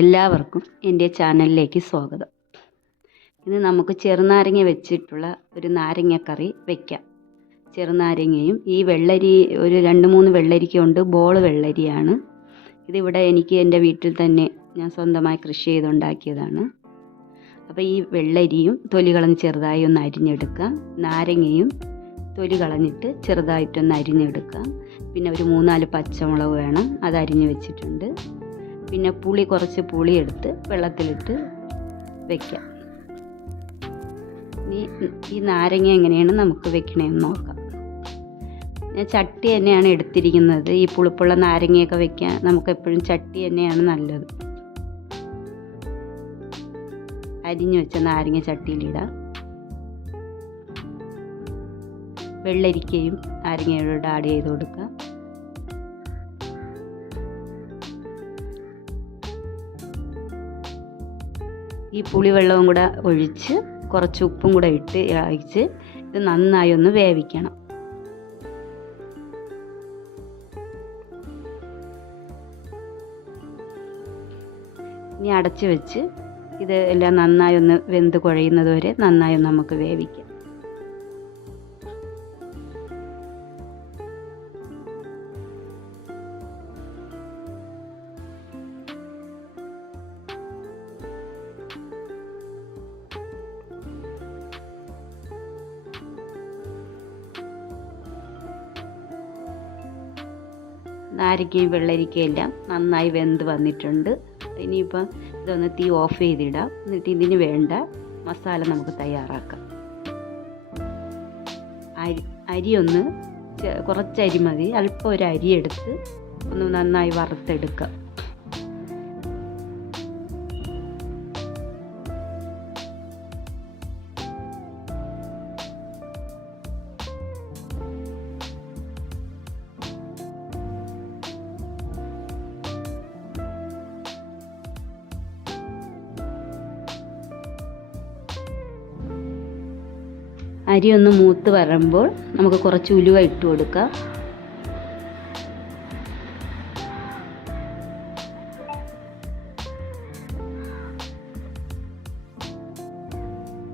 എല്ലാവർക്കും എൻ്റെ ചാനലിലേക്ക് സ്വാഗതം. ഇന്ന് നമുക്ക് ചെറുനാരങ്ങ വെച്ചിട്ടുള്ള ഒരു നാരങ്ങക്കറി വയ്ക്കാം. ചെറുനാരങ്ങയും ഈ വെള്ളരി ഒരു 2-3 വെള്ളരിക്ക ഉണ്ട്. ബോൾ വെള്ളരിയാണ് ഇതിവിടെ എനിക്ക് എൻ്റെ വീട്ടിൽ തന്നെ ഞാൻ സ്വന്തമായി കൃഷി ചെയ്തുണ്ടാക്കിയതാണ്. അപ്പോൾ ഈ വെള്ളരിയും തൊലി കളഞ്ഞ് ചെറുതായി ഒന്ന് അരിഞ്ഞെടുക്കാം. നാരങ്ങയും തൊലി കളഞ്ഞിട്ട് ചെറുതായിട്ടൊന്ന് അരിഞ്ഞെടുക്കാം. പിന്നെ ഒരു 3-4 പച്ചമുളക് വേണം, അത് അരിഞ്ഞ് വെച്ചിട്ടുണ്ട്. പിന്നെ കുറച്ച് പുളി എടുത്ത് വെള്ളത്തിലിട്ട് വെക്കാം. ഈ നാരങ്ങ എങ്ങനെയാണ് നമുക്ക് വെക്കണമെന്ന് നോക്കാം. ഞാൻ ചട്ടി തന്നെയാണ് എടുത്തിരിക്കുന്നത്. ഈ പുളിപ്പുള്ള നാരങ്ങയൊക്കെ വെക്കാൻ നമുക്ക് എപ്പോഴും ചട്ടി തന്നെയാണ് നല്ലത്. അരിഞ്ഞു വെച്ച നാരങ്ങ ചട്ടിയിലിടാം. വെള്ളരിക്കയും നാരങ്ങയോട് ആഡ് ചെയ്ത് കൊടുക്കാം. ഈ പുളിവെള്ളവും കൂടെ ഒഴിച്ച് കുറച്ച് ഉപ്പും കൂടെ ഇട്ട് ഇളച്ച് ഇത് നന്നായി ഒന്ന് വേവിക്കണം. ഇനി അടച്ച് വെച്ച് ഇത് എല്ലാം നന്നായി ഒന്ന് വെന്ത് കുഴയുന്നത് വരെ നന്നായി നമുക്ക് വേവിക്കാം. നാരങ്ങയും വെള്ളരിക്കയും എല്ലാം നന്നായി വെന്ത് വന്നിട്ടുണ്ട്. ഇനിയിപ്പം ഇതൊന്ന് തീ ഓഫ് ചെയ്തിടാം. എന്നിട്ട് ഇതിന് വേണ്ട മസാല നമുക്ക് തയ്യാറാക്കാം. അരി ഒന്ന് കുറച്ച് അരി മതി, അല്പം ഒരു അരി എടുത്ത് ഒന്ന് നന്നായി വറുത്തെടുക്കാം. അരി ഒന്ന് മൂത്ത് വരുമ്പോൾ നമുക്ക് കുറച്ച് ഉലുവ ഇട്ട് കൊടുക്കാം.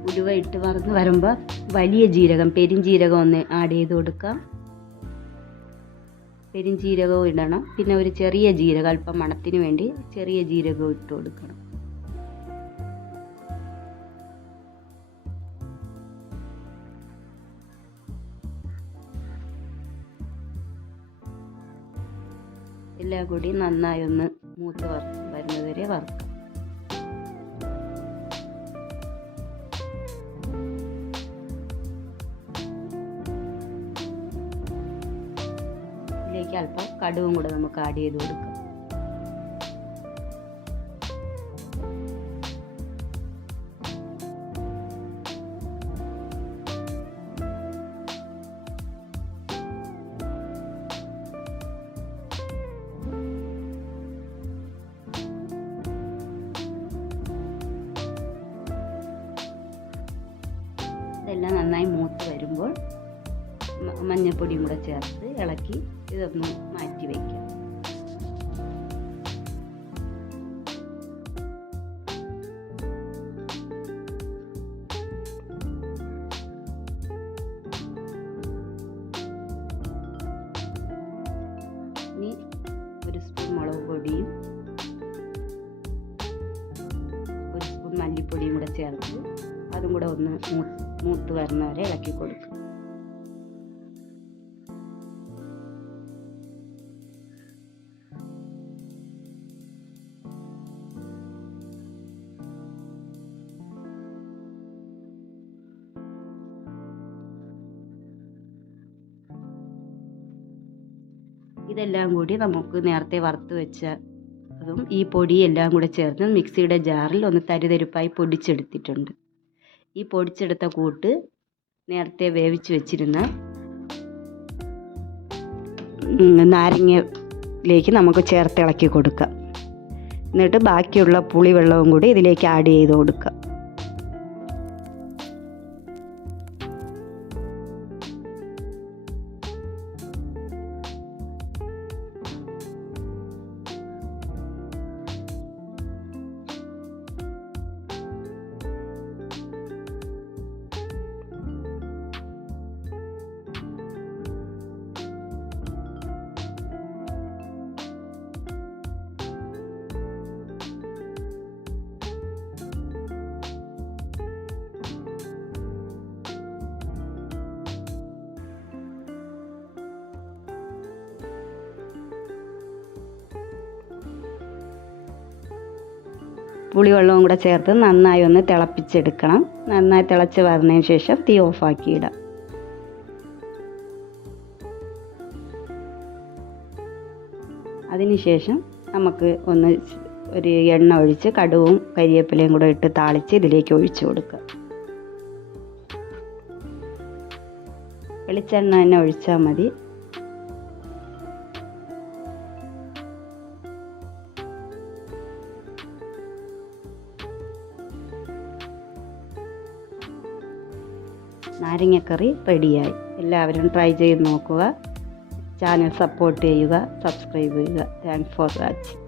ഉലുവ ഇട്ട് വറന്ന് വരുമ്പോൾ വലിയ ജീരകം, പെരിഞ്ജീരകം ഒന്ന് ആഡ് ചെയ്ത് കൊടുക്കാം. പെരിഞ്ജീരകവും ഇടണം. പിന്നെ ഒരു ചെറിയ ജീരകം, അല്പം മണത്തിന് വേണ്ടി ചെറിയ ജീരകവും ഇട്ട് കൊടുക്കണം. എല്ലാം കൂടി നന്നായി ഒന്ന് മൂത്ത് വരുന്നത് വരെ വറുക്കാം. ഇതിലേക്ക് അല്പം കടുകും കൂടെ നമുക്ക് ആഡ് ചെയ്ത് കൊടുക്കാം. ഇതെല്ലാം നന്നായി മൂത്ത് വരുമ്പോൾ മഞ്ഞൾപ്പൊടിയും കൂടെ ചേർത്ത് ഇളക്കി ഇതൊന്ന് മാറ്റി വയ്ക്കാം. ഇനി ഒരു സ്പൂൺ മുളക് പൊടിയും ഒരു സ്പൂൺ മല്ലിപ്പൊടിയും കൂടെ ചേർത്ത് അതും കൂടെ ഒന്ന് മൂത്ത് വരുന്നവരെ ഇളക്കി കൊടുക്കും. ഇതെല്ലാം കൂടി നമുക്ക് നേരത്തെ വറുത്ത് വെച്ച അതും ഈ പൊടി എല്ലാം കൂടെ ചേർത്ത് മിക്സിയുടെ ജാറിൽ ഒന്ന് തരിതരിപ്പായി പൊടിച്ചെടുത്തിട്ടുണ്ട്. ഈ പൊടിച്ചെടുത്ത കൂട്ട് നേരത്തെ വേവിച്ച് വെച്ചിരുന്ന നാരങ്ങയിലേക്ക് നമുക്ക് ചേർത്ത് ഇളക്കി കൊടുക്കാം. എന്നിട്ട് ബാക്കിയുള്ള പുളിവെള്ളവും കൂടി ഇതിലേക്ക് ആഡ് ചെയ്ത് കൊടുക്കാം. പുളിവെള്ളവും കൂടെ ചേർത്ത് നന്നായി ഒന്ന് തിളപ്പിച്ചെടുക്കണം. നന്നായി തിളച്ച് വന്നതിന് ശേഷം തീ ഓഫാക്കിയിടാം. അതിനുശേഷം നമുക്ക് ഒരു എണ്ണ ഒഴിച്ച് കടുവും കരിവേപ്പിലയും കൂടെ ഇട്ട് താളിച്ച് ഇതിലേക്ക് ഒഴിച്ചു കൊടുക്കുക. വെളിച്ചെണ്ണ തന്നെ ഒഴിച്ചാൽ മതി. നാരങ്ങക്കറി റെഡിയായി. എല്ലാവരും ട്രൈ ചെയ്ത് നോക്കുക. ചാനൽ സപ്പോർട്ട് ചെയ്യുക, സബ്സ്ക്രൈബ് ചെയ്യുക. Thanks for watching.